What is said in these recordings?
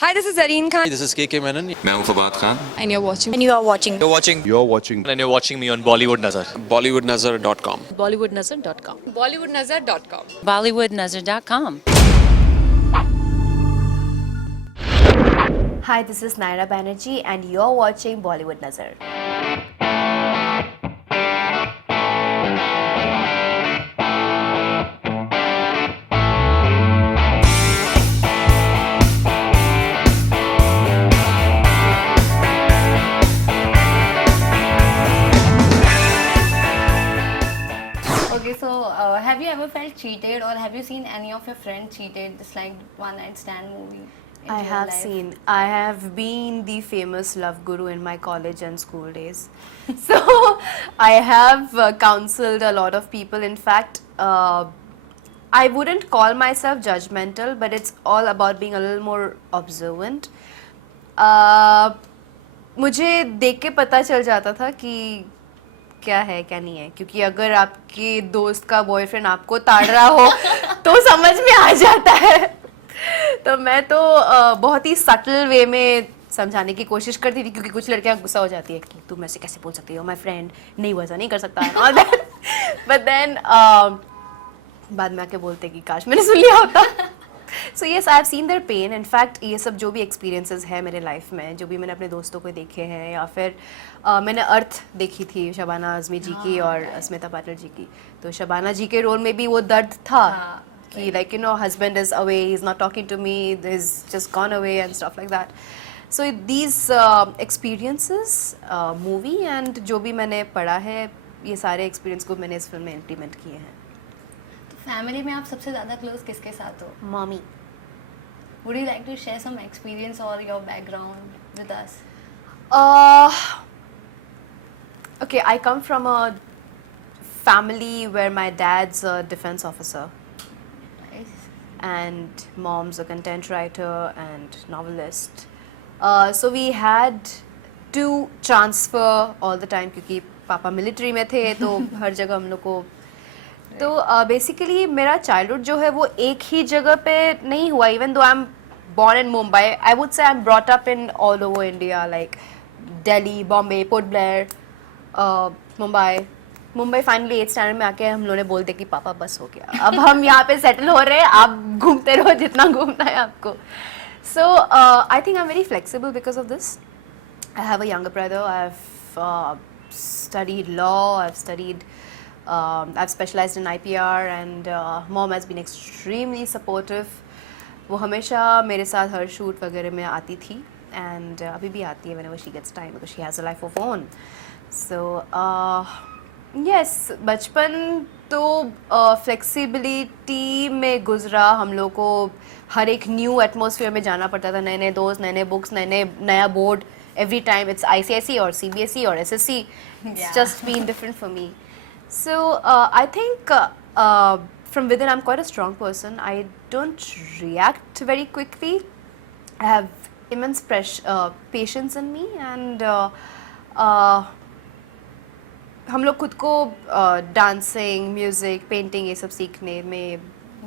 Hi, this is Zareen Khan. This is KK Menon. मैं हूं Fawad Khan And you're watching And you are watching You're watching and you're watching me on Bollywood Nazar. BollywoodNazar.com. BollywoodNazar.com. BollywoodNazar.com. BollywoodNazar.com. Hi, this is Naira Banerjee and you're watching Bollywood Nazar. Okay, so have you ever felt cheated or have you seen any of your friends cheated just like One Night Stand movie? in I real have life? seen, I have been the famous love guru in my college and school days. So I have counseled a lot of people. In fact, I wouldn't call myself judgmental, but it's all about being a little more observant. मुझे देख के पता चल जाता था कि क्या है क्या नहीं है, क्योंकि अगर आपके दोस्त का बॉयफ्रेंड आपको ताड़ रहा हो तो समझ में आ जाता है. तो मैं तो बहुत ही सटल वे में समझाने की कोशिश करती थी, क्योंकि कुछ लड़कियां गुस्सा हो जाती है कि तुम ऐसे कैसे बोल सकती हो, माय फ्रेंड नहीं वो ऐसा नहीं कर सकता और दैट. बट देन बाद में आके बोलते कि काश मैंने सुन लिया होता. So yes, I have seen their pain. In fact ये सब जो भी एक्सपीरियंसेस है मेरे लाइफ में, जो भी मैंने अपने दोस्तों को देखे हैं, या फिर मैंने अर्थ देखी थी शबाना आज़मी जी की और स्मिता पाटिल जी की, तो शबाना जी के रोल में भी वो दर्द था कि like you know husband is away, he is not talking to me, is just gone away and stuff like that. So these experiences, movie and जो भी मैंने पढ़ा है, ये सारे एक्सपीरियंस को मैंने इस फिल्म में इम्प्लीमेंट किए हैं. तो फैमिली में आप सबसे ज़्यादा क्लोज किसके साथ हो? Mommy. Would you like to share some experience or your background with us? Okay, I come from a family where my dad's a defense officer Nice. and mom's a content writer and novelist. So we had to transfer all the time क्योंकि पापा military में थे, तो हर जगह हम लोग को. तो बेसिकली मेरा चाइल्डहुड जो है वो एक ही जगह पे नहीं हुआ. Even though I am born in Mumbai, I would say I'm brought up in all over India, like Delhi, Bombay, Port Blair, Mumbai finally 8th standard में आके हम लोगों ने बोल दिया कि पापा बस हो गया, अब हम यहाँ पे सेटल हो रहे हैं, आप घूमते रहो जितना घूमना है आपको. So I think I'm very flexible because of this. I have a younger brother. I've studied law. I've specialized in IPR, and mom has been extremely supportive. वो हमेशा मेरे साथ हर शूट वगैरह में आती थी, एंड अभी भी आती है whenever she gets time because she has a life of own. So yes, बचपन तो फ्लेक्सिबिलिटी में गुजरा. हम लोग को हर एक न्यू एटमॉस्फेयर में जाना पड़ता था, नए नए दोस्त, नए नए बुक्स, नया board. Every time it's ICSE और CBSE और SSC. It's just been different for me. So I think from within I'm quite a strong person. I don't react very quickly. I have immense patience in me, and हम लोग खुद को dancing, music, painting ये सब सीखने में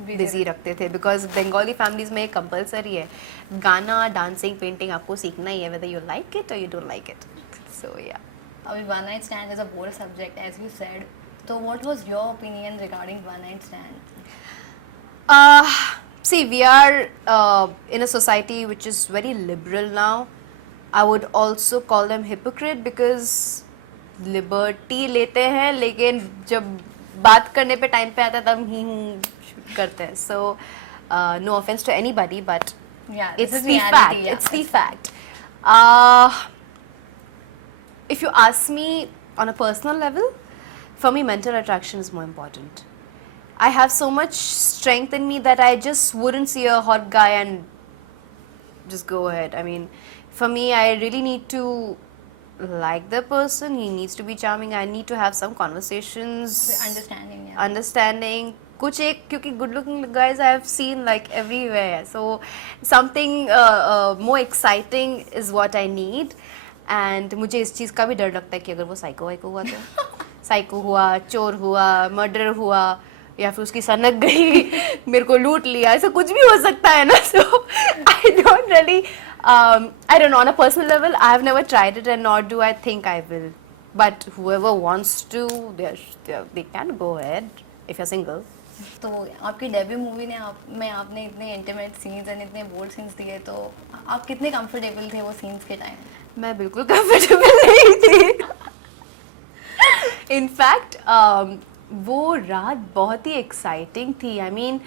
busy रखते थे, बिकॉज बंगाली फैमिलीज में कंपलसरी है गाना, डांसिंग, पेंटिंग आपको सीखना ही है, whether you like it or you don't like it. So yeah. अभी One Night Stand is a bold subject, as you said. So what was your opinion regarding One Night Stand? See, we are in a society which is very liberal now. I would also call them hypocrite because liberty लेते हैं, लेकिन जब बात करने पे time पे आता है तब ही करते हैं. So no offense to anybody, but Yeah, it's this is the reality, fact. yeah. It's the fact. If you ask me on a personal level, for me mental attraction is more important. I have so much strength in me that I just wouldn't see a hot guy and just go ahead. I mean, for me, I really need to like the person. He needs to be charming. I need to have some conversations. Understanding, yeah. Understanding. कुछ एक, क्योंकि good looking guys I have seen like everywhere. So something more exciting is what I need. And मुझे इस चीज़ का भी डर लगता है कि अगर वो साइको वाइको हुआ तो साइको हुआ, चोर हुआ, मर्डर हुआ, या फिर उसकी सनक गई, मेरे को लूट लिया, ऐसा कुछ भी हो सकता है ना. So I don't really, I don't know, on a personal level I have never tried it and not do I think I will, but whoever wants to, they can go ahead if you're single. तो आपकी debut movie में आपने इतने intimate scenes and इतने bold scenes दिए, तो आप कितने कंफर्टेबल थे वो सीन्स के टाइम? मैं बिल्कुल कंफर्टेबल नहीं थी. इनफैक्ट वो रात बहुत ही एक्साइटिंग थी. आई मीन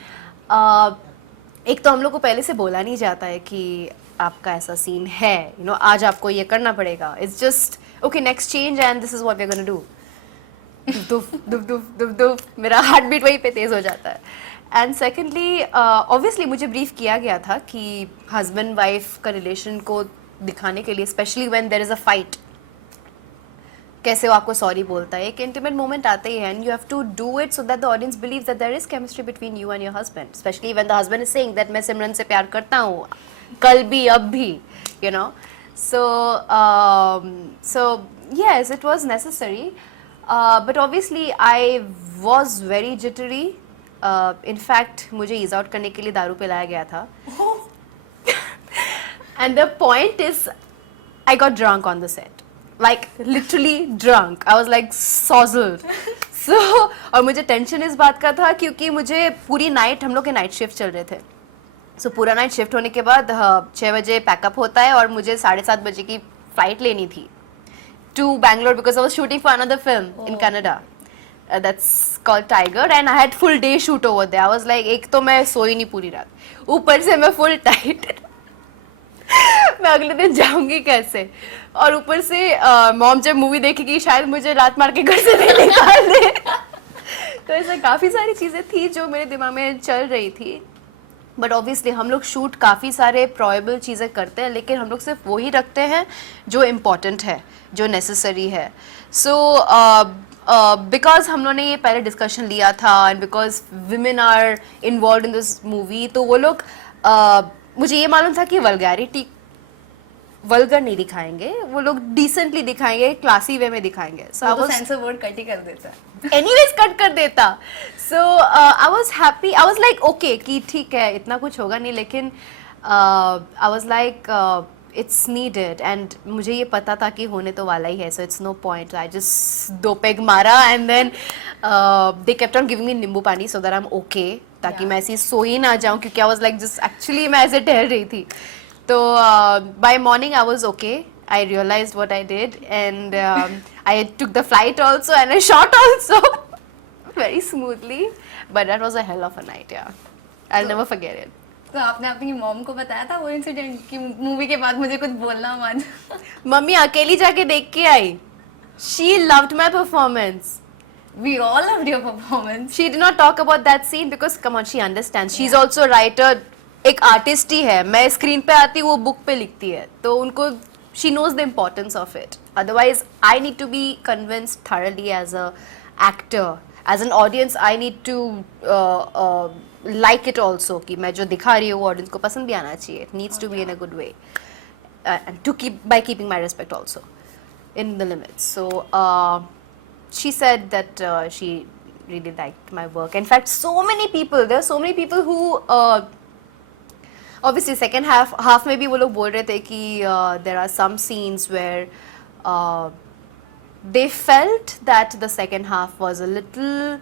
एक तो हम लोग को पहले से बोला नहीं जाता है कि आपका ऐसा सीन है, यू नो, आज आपको ये करना पड़ेगा. It's just okay, next change and this is what we are gonna do. दुफ दुफ दुफ दुफ दुफ, मेरा हार्ट बीट वहीं पे तेज हो जाता है. एंड सेकेंडली ऑब्वियसली मुझे ब्रीफ किया गया था कि हस्बैंड वाइफ का रिलेशन को दिखाने के लिए, specially when there is a fight, कैसे वो आपको सॉरी बोलता है. एक इंटीमेट मोमेंट आता ही है and you have to do it so that the audience believe that there is chemistry between you and your husband, specially when the husband is saying that मैं सिमरन से प्यार करता हूँ, कल भी अब भी, you know. So yes, it was necessary, but obviously I was very jittery. In fact, मुझे ease out करने के लिए दारू पिलाया गया था. And the point is, I got drunk on the set, like literally drunk. I was like sozzled. So और मुझे टेंशन इस बात का था क्योंकि मुझे पूरी नाइट, हम लोग के नाइट शिफ्ट चल रहे थे. सो पूरा नाइट शिफ्ट होने के बाद 6 बजे पैकअप होता है और मुझे 7:30 बजे की फ्लाइट लेनी थी to Bangalore because I was shooting for another film in Canada that's called Tiger and I had full day shoot over there. I was like, एक तो मैं सोई नहीं पूरी रात, ऊपर से मैं फुल टाइट. मैं अगले दिन जाऊंगी कैसे, और ऊपर से मॉम जब मूवी देखेगी शायद मुझे रात मार के घर से नहीं निकाल दे. तो ऐसा काफ़ी सारी चीज़ें थी जो मेरे दिमाग में चल रही थी. बट ऑब्वियसली हम लोग शूट काफ़ी सारे प्रोएबल चीज़ें करते हैं, लेकिन हम लोग सिर्फ वही रखते हैं जो इम्पॉर्टेंट है, जो नेसेसरी है. सो बिकॉज हम लोगों ने ये पहले डिस्कशन लिया था and because women are involve in this movie, तो वो लोग मुझे ये मालूम था कि वल्गैरिटी, वल्गर नहीं दिखाएंगे, वो लोग डिसेंटली दिखाएंगे, क्लासी वे में दिखाएंगे. So I was censor word cut ही कर देता है. एनीवेज कट कर देता. So I was happy, I was like okay कि ठीक है, इतना कुछ होगा नहीं, लेकिन I was like it's needed and मुझे ये पता था कि होने तो वाला ही है. So it's no point. I just 2 peg मारा and then they kept on giving me नींबू पानी so that I am okay, ताकि मैं ऐसी सो ही ना जाऊँ, क्योंकि I was like just actually मैं ऐसे ठहर रही थी. So by morning I was okay. I realized what I did and I took the flight also and I shot also very smoothly. But that was a hell of a night, yeah. I'll never forget it. तो आपने अपनी mom को बताया था वो incident कि movie के बाद मुझे कुछ बोलना मत? मम्मी अकेली जाके देख के आई. She loved my performance. We all loved your performance. She did not talk about that scene because come on, she understands. She's also a writer. एक आर्टिस्ट ही है, मैं स्क्रीन पे आती हूँ, वो बुक पे लिखती है, तो उनको she knows the importance of it. Otherwise I need to be convinced thoroughly as a actor, as an audience I need to like it also, कि मैं जो दिखा रही हूँ वो ऑडियंस को पसंद भी आना चाहिए. It needs to be in a good way and to keep by keeping my respect also in the limits. So she said that she really liked my work. In fact, there are so many people who obviously second half में भी वो लोग बोल रहे थे कि there are some scenes where they felt that the second half was a little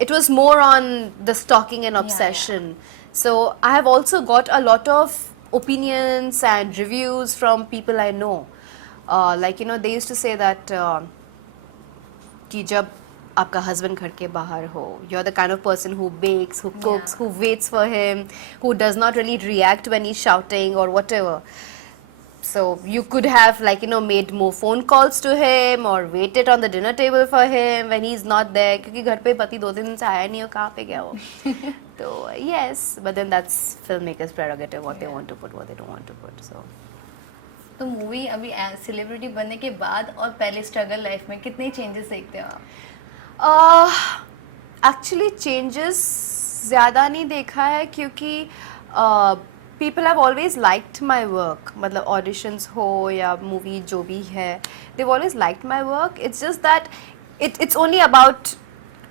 it was more on the stalking and obsession. So I have also got a lot of opinions and reviews from people I know, like you know, they used to say that कि जब आपका husband घर के बाहर हो, you're the kind of person who bakes, who cooks, who waits for him, who does not really react when he's shouting or whatever. So you could have, like you know, made more phone calls to him or waited on the dinner table for him when he's not there, क्योंकि घर पे पति 2 दिन से आया नहीं हो, कहाँ पे गया वो. तो yes, but then that's filmmakers' prerogative, what they want to put, what they don't want to put. So तो मूवी अभी सेलिब्रिटी बनने के बाद और पहले स्ट्रगल लाइफ में कितने चेंजेस देखते हो आप? एक्चुअली चेंजेस ज़्यादा नहीं देखा है, क्योंकि people have always liked my work. मतलब ऑडिशंस हो या मूवी जो भी है, they always liked my work. It's just that it's only about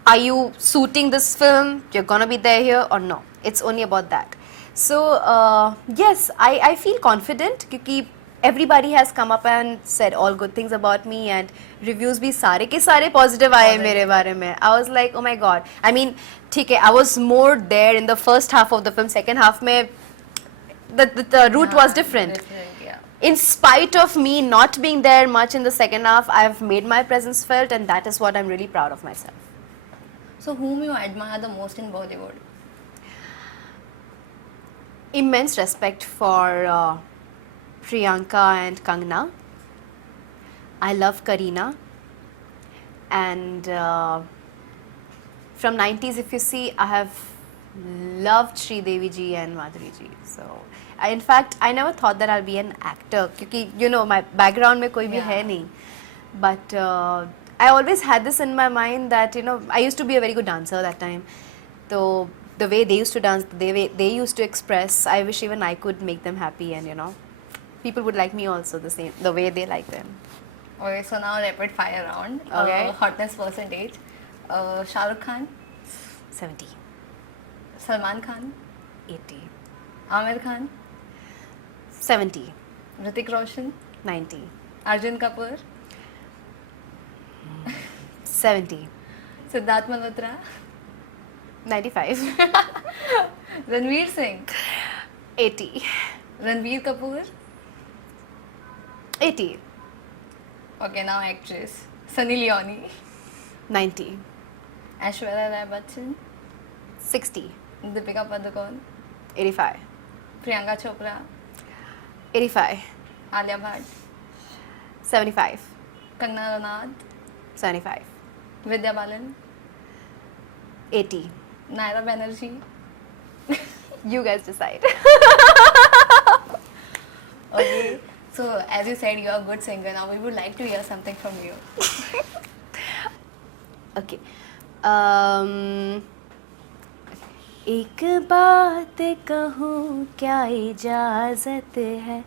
are you suiting this film? You're gonna be there here or no? It's only about that. So yes, I feel confident because everybody has come up and said all good things about me, and reviews भी सारे के सारे positive आए मेरे बारे में. I was like, oh my god. I mean, ठीक है, I was more there in the first half of the film. Second half में the route was different. Yeah. In spite of me not being there much in the second half, I've made my presence felt, and that is what I'm really proud of myself. So whom you admire the most in Bollywood? Immense respect for Priyanka and Kangna. I love Kareena. And from 90s, if you see, I have loved Sridevi ji and Madhuri ji. So, in fact, I never thought that I'll be an actor. Because, you know, my background mein koi bhi hai nahi. But I always had this in my mind that, you know, I used to be a very good dancer that time. So, the way they used to dance, the way they used to express, I wish even I could make them happy, and, you know, people would like me also the way they like them. Okay, so now rapid fire round. Okay. Hotness percentage. Shah Rukh Khan, 70, Salman Khan, 80, Amir Khan, 70, Hrithik Roshan, 90, Arjun Kapoor, 70, Siddharth Malhotra, 95, Ranveer Singh, 80, Ranbir Kapoor. 80, Okay, now actress. Sunny Leone, 90, Aishwarya Rai Bachchan, 60, Deepika Padukone, 85, Priyanka Chopra, 85, Alia Bhatt, 75, Kangana Ranaut, 75, Vidya Balan, 80. Naira Banerjee. You guys decide. Okay, so as you said, you are a good singer. Now we would like to hear something from you. Okay. एक बात कहूँ क्या इजाज़त है,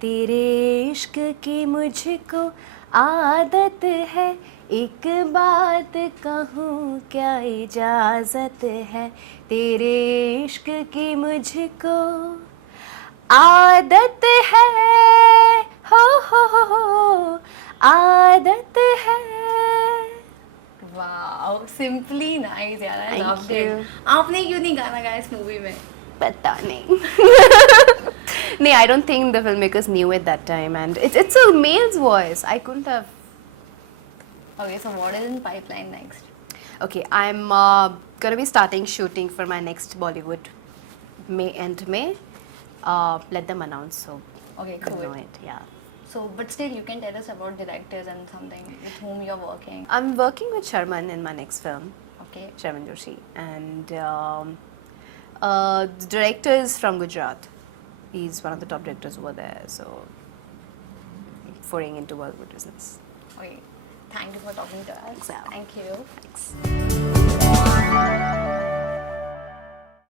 तेरे इश्क की मुझको आदत है. एक बात कहूँ क्या इजाज़त है, तेरे इश्क की मुझको आदत है. हो आदत है. Wow, simply nice यार. I Thank loved you. it. आपने क्यों नहीं गाना गाया इस मूवी में? पता नहीं. No, I don't think the filmmakers knew it that time, and it's a male's voice. I couldn't have. Okay, so what is in pipeline next? Okay, I'm gonna be starting shooting for my next Bollywood May. Let them announce, so Okay, you know cool. it. Yeah. So, but still, you can tell us about directors and something with whom you're working. I'm working with Sharman in my next film, Okay. Sharman Joshi, and the director is from Gujarat. He's one of the top directors over there, so foraying into Bollywood business. Okay. Thank you for talking to us. Thanks, Al. Thank you. Thanks.